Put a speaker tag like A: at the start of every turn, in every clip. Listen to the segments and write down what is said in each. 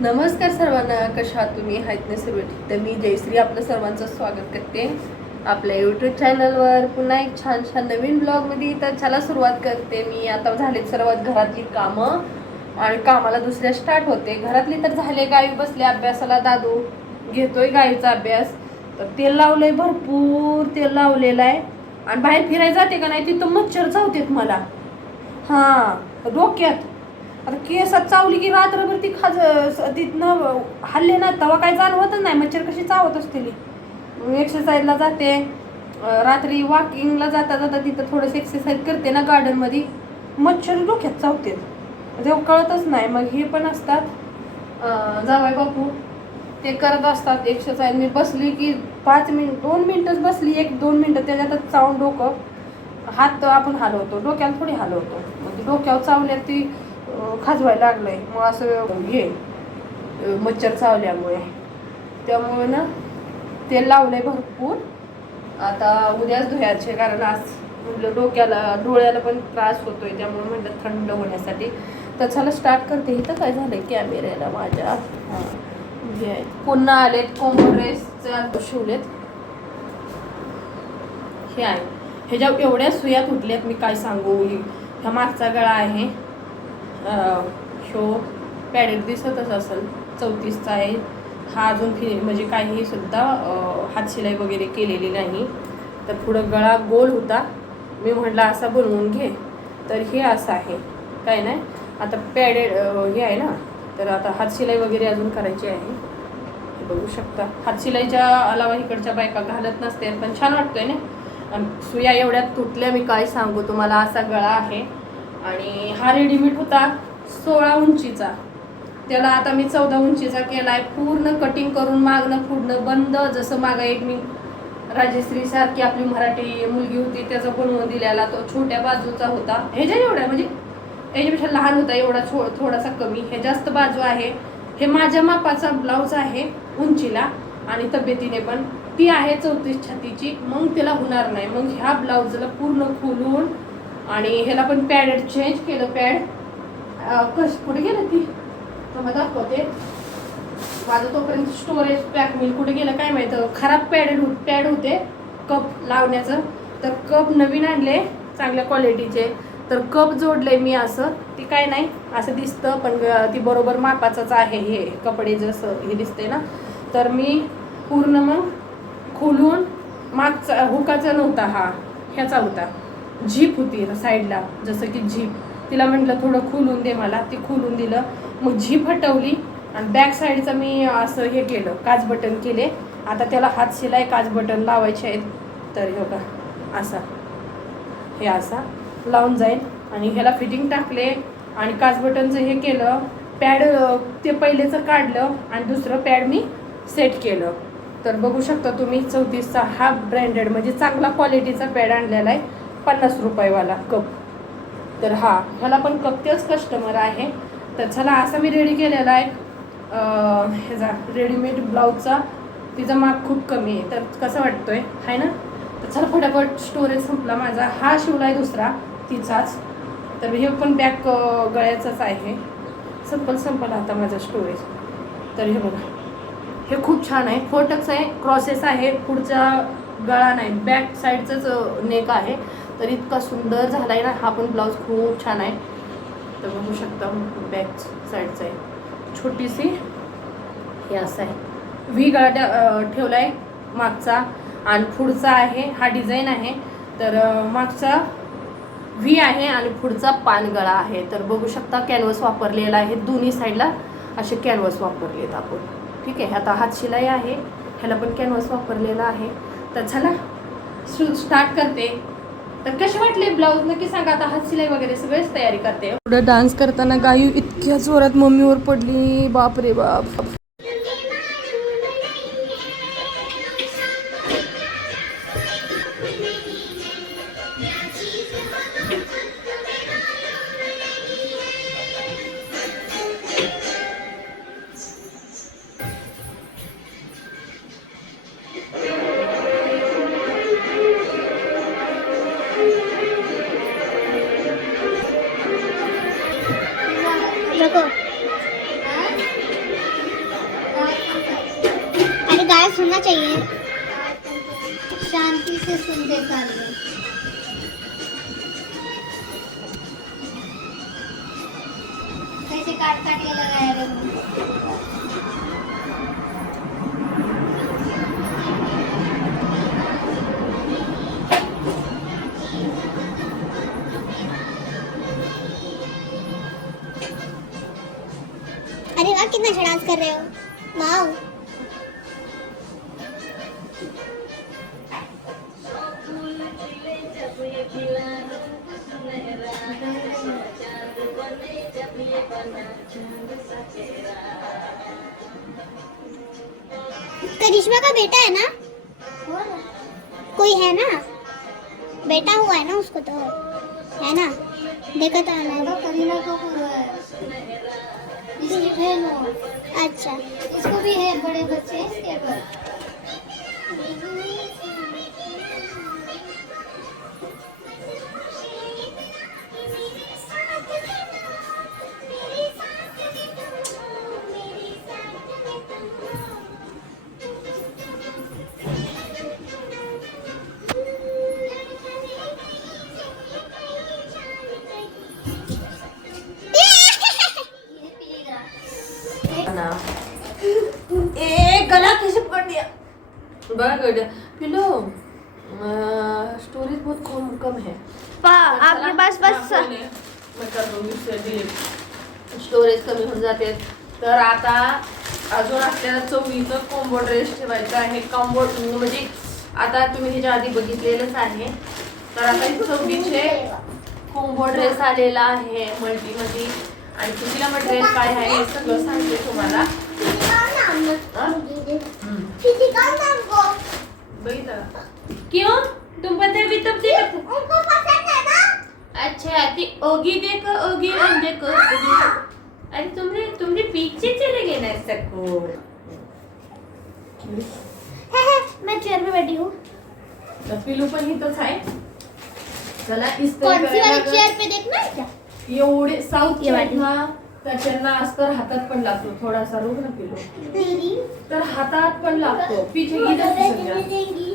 A: नमस्कार सर्वांना कशा तुम्ही? आहेत ना सर्व ठीक तर मी जयश्री आपलं सर्वांचं स्वागत करते. आपल्या यूट्यूब चॅनलवर पुन्हा एक छान छान नवीन ब्लॉगमध्ये तर त्याला सुरुवात करते मी. आता झाले सर्वात घरातली कामं. आणि कामाला दुसऱ्या स्टार्ट होते. घरातली तर झाले गावी बसले अभ्यासाला. दादू घेतोय गाईचा अभ्यास. तर तेल लावलंय भरपूर. तेल लावलेलं आहे. आणि बाहेर फिरायला जाते का नाही तिथं मच्छर चावतेत मला. हां डोक्यात. आता केसात चावली की रात्रभर ती खाज तिथनं हल्ले ना तेव्हा काय जाणवतच नाही. मच्छर कशी चावत असतील एक्सरसाइजला जाते. रात्री वॉकिंगला जाता जाता तिथं थोडंसं एक्सरसाइज करते ना गार्डनमध्ये मच्छर डोक्यात चावते तेव्हा कळतच नाही. मग हे पण असतात. जावाय बापू ते करत असतात एक्सरसाइज मी बसली की पाच मिनिट दोन मिनटंच बसली. एक दोन मिनटं त्याच्यातच चावून डोकं हात आपण हलवतो. डोक्याला थोडी हलवतो. मग डोक्यावर चावल्या ती खाजवायला खाजवायला लागलंय. मग असं हे मच्छर चावल्यामुळे. त्यामुळे ना तेल लावलंय भरपूर. आता उद्याच धुयाचे कारण आज म्हटलं डोक्याला डोळ्याला पण त्रास होतोय त्यामुळे म्हटलं थंड होण्यासाठी. तर चला स्टार्ट करते. इथं काय झालंय? कॅमेऱ्याला माझ्या. हां पुन्हा आलेत कोंबो शिवलेत. हे आहे. ह्याच्या एवढ्या सुया तुटल्यात मी काय सांगू? ह्या मागचा गळा आहे. शो पॅडेट दिसतच असेल. चौतीसचा आहे. हा अजून फि म्हणजे काही सुद्धा हातशिलाई वगैरे केलेली नाही. तर पुढं गळा गोल होता. मी म्हटलं असा बनवून घे. तर हे असं आहे. काय नाही? आता पॅडेड हे आहे ना? तर आता हातशिलाई वगैरे अजून करायची आहे. बघू शकता. हातशिलाईच्या अलावा इकडच्या बायका घालत नसते पण छान वाटतंय ना? आणि सुया एवढ्यात तुटल्या मी काय सांगू? तुम्हाला असा गळा आहे. आणि हा रेडीमेड होता सोळा उंचीचा. त्याला आता मी चौदा उंचीचा केला आहे पूर्ण कटिंग करून मागणं फुडणं बंद. जसं मागा एक मी राजश्रीसारखी आपली मराठी मुलगी होती त्याचा बनवून दिलेला तो छोट्या बाजूचा होता. ह्याच्या एवढ्या म्हणजे ह्याच्यापेक्षा लहान होता एवढा छो थोडासा कमी. हे जास्त बाजू आहे. हे माझ्या मापाचा ब्लाऊज आहे उंचीला आणि तब्येतीने पण. ती आहे चौतीस छातीची. मग त्याला होणार नाही. मग ह्या ब्लाऊजला पूर्ण खोलून आणि ह्याला पण पॅड चेंज केलं पॅड कस कुठे गेलं ती? तुम्हाला दाखवते. माझं तोपर्यंत स्टोरेज पॅक होईल कुठे गेलं काय माहितं? खराब पॅड पॅड होते. कप लावण्याचं. तर कप नवीन आणले चांगल्या क्वालिटीचे तर कप जोडले मी असं. ती काय नाही असं दिसतं पण ती बरोबर मापाचंच आहे हे कपडे जसं हे दिसते ना. तर मी पूर्ण मग खोलून मागचा हुकाचा नव्हता हा ह्याचा होता. झीप होती साईडला जसं की झीप. तिला म्हटलं थोडं खुलून दे मला. ती खुलून दिलं. मग झीप हटवली आणि बॅक साईडचं मी असं हे केलं काच बटन केले. आता त्याला हात शिलाई काच बटन लावायचे आहेत. तर हे बघा असा. हे असा. लावून जाईल. आणि ह्याला फिटिंग टाकले आणि काच बटनचं हे केलं. पॅड ते पहिलेचं काढलं आणि दुसरं पॅड मी सेट केलं. तर बघू शकता तुम्ही चौतीसचा हा ब्रँडेड म्हणजे चांगला क्वालिटीचा पॅड आणलेला आहे. पन्नास रुपयेवाला कप तर हा ह्याला पण कप तेच कस्टमर आहे. तर चला असा मी रेडी केलेला आहे. ह्याचा रेडीमेड ब्लाऊजचा तिचा माप खूप कमी आहे. तर कसं वाटतोय? आहे ना? तर चला फटाफट स्टोरेज संपला माझा. हा शिवलाय दुसरा तिचाच. तर हे पण बॅक गळ्याचाच आहे. संपल संपल आता माझा स्टोरेज तर हे बघा. हे खूप छान आहे. फोटक्स आहे क्रॉसेस आहे. पुढचा गळा नाही. बॅक साईडचंच नेक आहे. तर इतका सुंदर झाला आहे ना हा पण ब्लाऊज खूप छान आहे. तर बघू शकता बॅक साईडचा आहे. छोटीशी हे असं आहे. व्ही गळा ठेवला आहे मागचा आणि पुढचा आहे हा डिझाईन आहे. तर मागचा व्ही आहे आणि पुढचा पानगळा आहे. तर बघू शकता कॅनव्हस वापरलेला आहे. दोन्ही साईडला असे कॅनव्हस वापरलेत आपण. ठीक आहे आता हात शिलाई आहे. ह्याला पण कॅनव्हस वापरलेला आहे. तर चला स्टार्ट करते. तर कसे वाटले ब्लाऊज? नक्की सांगा. आता हात शिलाई वगैरे सगळेच तयारी करते. पुढे डान्स करताना गायू इतक्या जोरात मम्मीवर पडली. बाप रे बाप.
B: नको. अरे गाय सुनना चाहिए. शांति से सुनते चाहिए कितना अच्छा डांस कर रहे हो? वाह करिश्मा का बेटा है ना? कोई है ना? बेटा हुआ है ना उसको तो। है ना? देखा था ना। करीना हो अच्छा इसको भी है बड़े बच्चे।
A: बड़ा दिया पिलो स्टोरेज बहुत कम कम है
B: आपके पास बस.
A: मैं कर दूंगी. स्टोरेज कमी होऊन जाते तर आता अजून आपल्याला चवळीचं कोंबो ड्रेस ठेवायचा आहे कॉम्बो म्हणजे आता तुम्ही ह्याच्या आधी बघितलेलंच आहे तर आता चवळीचे कोंबो ड्रेस आलेला आहे मल्टीमध्ये आणि कितीला मटेरियल काय आहे हे सगळं सांगते तुम्हाला? क्यों? तुम पता भी तब देखो अच्छा ती ओगी देखो ओगी रन देखो अरे तुमने तुमने पीछे चले गए ना सबको
B: मैं चेयर पे बैठी हूँ।
A: तर पिलू पण इथंच आहे चला इस्त्री
B: कौन सी वाली चेयर पे देखना है क्या?
A: एवढे साऊथ
B: ये वाली.
A: तर त्यांना अस्तर हातात पण लागतो थोडासा रोग ना पिलू. तर हातात पण लागतो पिछे की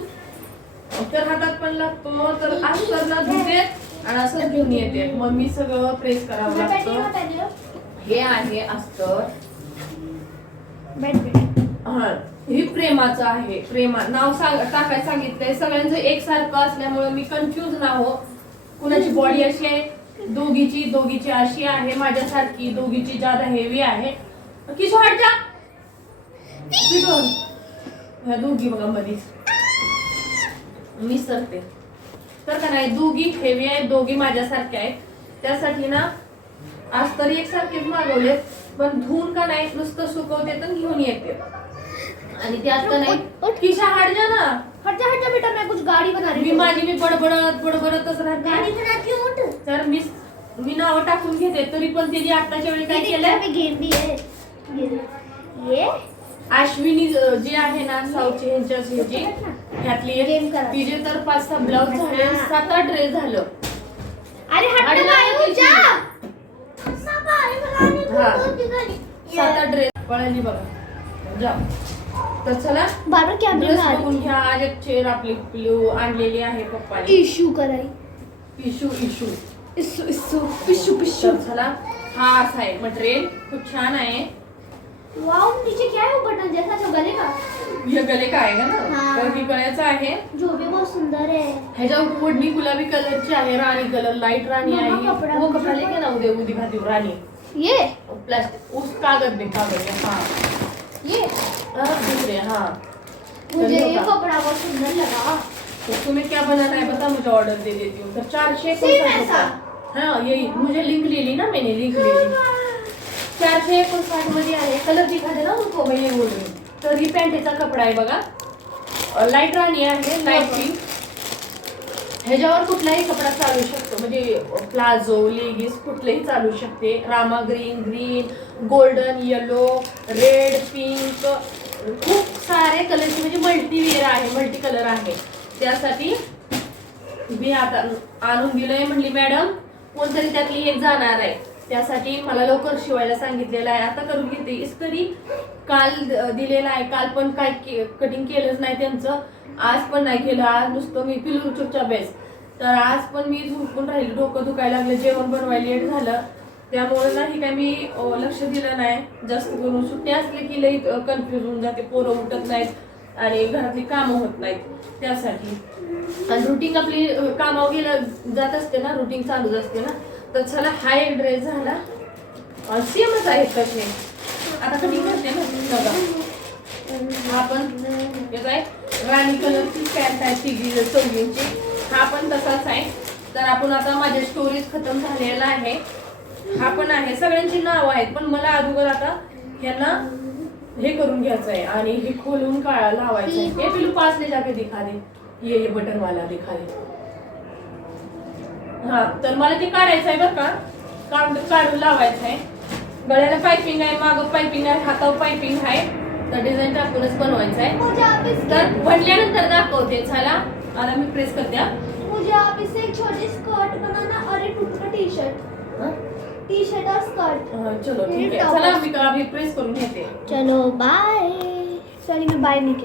A: तर हातात पण लागतो तर अस्तरला धुते आणि असं घेऊन येते. मग मी सगळं प्रेस करावं लागतं. हे आहे अस्तर हा ही प्रेमाचं आहे. प्रेमा नाव सांग टाकायला सांगितलंय. सगळ्यांचं एकसारखं असल्यामुळे मी कन्फ्यूज ना हो. कुणाची बॉडी अशी आहे? दोघीची दोघीची अशी आहे माझ्यासारखी दोघीची जादा हेवी आहे. किशो हट जा तिथून. ह्या दोघी बघा मधीच मी सरते. तर का नाही दोघी हेवी आहेत दोघी माझ्यासारख्या आहेत. त्यासाठी ना आज तरी एकसारखेच मागवले पण धुवून का नाही नुसतं सुकवते तर घेऊन येते. आणि त्यात का नाही? किशा हाड जा ना.
B: हट जा हट जा बेटा मैं कुछ गाड़ी बना रही
A: मी
B: हूँ.
A: माझी मी बडबडत बडबडतच
B: गाड़ी
A: राहते
B: बनाती हूँ उठ.
A: तर मी मी नाव टाकून घेते तरी पण तिने आत्ताच्या वेळी काय
B: है. ये.
A: अश्विनी ज- जी आहे ना साऊथची ह्यांच्या ह्याची ह्यातली. तिचे तर पाच सहा ब्लाऊज झाले सात आठ ड्रेस झालं.
B: जा.
A: सात आठ ड्रेस. पळाली बघा. जा तर चला ड्रेस बघून घ्या. आज चेअर आपली पिलू आणलेली आहे पप्पाने.
B: इशू कराई
A: इशू इशू.
B: इशू इशू पिशू पिशू।
A: चला हा असा आहे मटेरियल खूप छान आहे
B: वाओ नीचे क्या है वो बटन जैसा जो गले का?
A: हे गले का आहे ना?
B: हा.
A: तर ही गळ्याचं आहे
B: जो भी बहुत सुंदर है।
A: ह्याच्यावर ओढणी गुलाबी कलरची आहे राणी कलर लाईट राणी
B: मम्मा,
A: आहे
B: कपडा
A: वो कपडा लेके ना उद्या उदी खाती राणी
B: ये?
A: प्लास्टिक उस कागज़ में कागज़ में हाँ
B: ये?
A: हाँ, दूसरे हाँ
B: मुझे ये कपड़ा बहुत सुंदर लगा।
A: तो. तुम्हें क्या बनाना है बता मुझे ऑर्डर दे देती हूँ. तो चारशे
B: सेम
A: एकोणसाठ
B: ऐसा?
A: रुपये. हाँ यही. मुझे लिंक ले ली ना मैंने लिंक ले ली. चारशे एकोणसाठमध्ये आहे. कलर दिखाते ना उनको मैं ये बोल रही हूँ. तर ही पॅन्टेचा कपडा आहे बघा. लाइट राणी आहे लाइट पिंक ह्याच्यावर कुठलाही कपडा चालू शकतो. म्हणजे प्लाझो लेगीस कुठलेही चालू शकते. Rama green green golden yellow red pink खूप सारे कलरचे म्हणजे मल्टीवेअर आहे मल्टी कलर आहे. त्यासाठी मी आता आणून दिलंय म्हणली मॅडम. कोणतरी त्यातली एक जाणार आहे. त्यासाठी मला लवकर शिवायला सांगितलेलं आहे. आता करून घेते. इस्त्री काल दिलेला आहे. काल पण काय कटिंग केलंच नाही त्यांचं. आज पण नाही केलं. आज नुसतं मी पिलू चुपच्या बेस. तर आज पण मी झोपून राहिली. डोकं दुखायला लागलं. जेवण बनवायला लेट झालं. त्यामुळे नाही काय मी लक्ष दिलं नाही. जास्त करून सुट्टी असली की लई कन्फ्युज होऊन जाते. पोरं उठत नाहीत. आणि घरातली कामं होत नाहीत. त्यासाठी. आणि रुटीन आपली कामावर गेलं जात असते ना रुटीन चालूच असते ना. तर चला हा एक ड्रेस झाला. सेमच आहेत तसे. आता कधी करते ना बघा. हा पण हे काय राणी कलरची पॅन्ट आहे तिघी चौघींची. हा पण तसाच आहे. तर आपण आता माझ्या स्टोरीज खतम झालेला आहे. हा पण आहे. सगळ्यांची नाव आहेत पण मला अगोदर आता ह्यांना हे करून घ्यायचं आहे आणि हे खोलून काळा लावायचं आहे हे पिलू पाच ले जाके दिखा दे ये ये बटन वाला दिखा दे हा तर मला ते काढायचं आहे बरं का. काढून काढून लावायचं आहे गळ्याला पायपिंग आहे मागं पायपिंग आहे हातावर पायपिंग आहे. तर डिझाईन टाकूनच बनवायचं आहे तर बनल्यानंतर दाखवते चला. आता मी प्रेस करते हा.
B: मुझे आप इससे एक छोटी स्कर्ट बनाना और एक टी शर्ट
A: हा?
B: टी शर्ट और स्कर्ट
A: हा, चलो ठीक
B: हे
A: चला मी प्रेस करून घेते.
B: चलो बाय सॉरी मैं बाय नहीं